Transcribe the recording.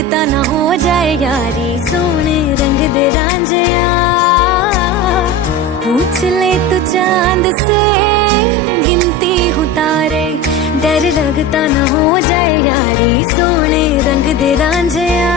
लगता ना हो जाए यारी सोने रंग दे रांझिया। पूछ ले तू चांद से गिनती हूँ तारे, डर लगता ना हो जाए यारी सोने रंग दे रांझिया।